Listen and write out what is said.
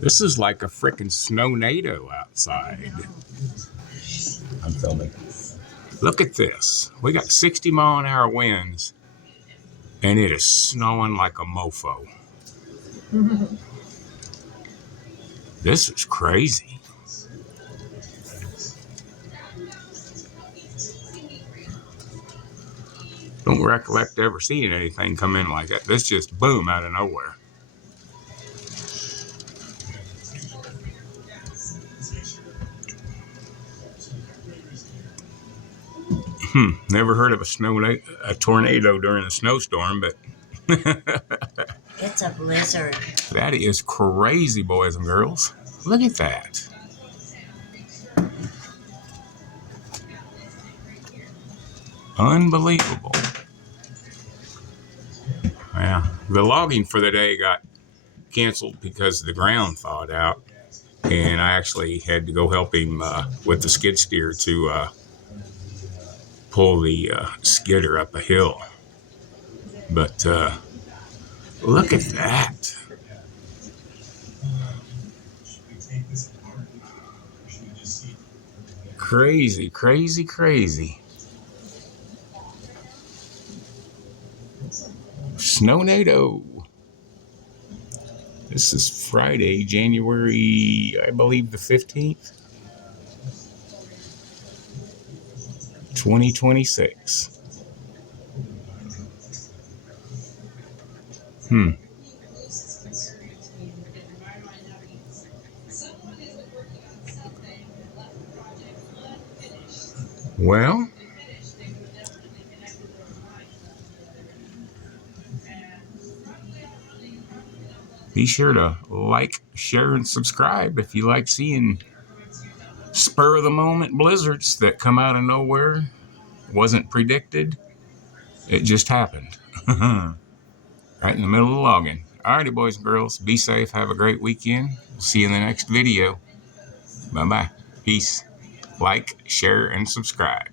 This is like a frickin' Sownado outside. I'm filming. Look at this. We got 60-mile-an-hour winds, and it is snowing like a mofo. This is crazy. Don't recollect ever seeing anything come in like that. This just boom out of nowhere. Never heard of a tornado during a snowstorm, but it's a blizzard. That is crazy, boys and girls. Look at that. Unbelievable. Yeah, the logging for the day got canceled because the ground thawed out, and I actually had to go help him with the skid steer to pull the skidder up a hill. But look at that. Crazy, crazy, crazy. Sownado. This is Friday, January, I believe, the 15th, 2026. Well, be sure to like, share, and subscribe if you like seeing spur-of-the-moment blizzards that come out of nowhere. Wasn't predicted. It just happened. Right in the middle of the logging. Alrighty, boys and girls. Be safe. Have a great weekend. We'll see you in the next video. Bye-bye. Peace. Like, share, and subscribe.